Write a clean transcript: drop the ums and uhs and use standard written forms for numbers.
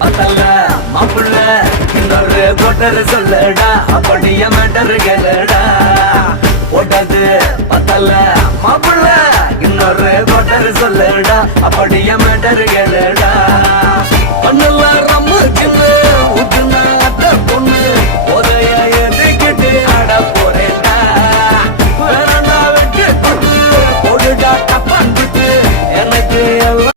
பத்தல மாப்புள்ள இன்னொரு கோட்டர் சொல்லடா அப்படியே மேட்டர் கேளுடா போட்டது பத்தல மாப்புள்ள இன்னொரு கோட்டர் சொல்லடா அப்படியே மேட்டர் கேளுடா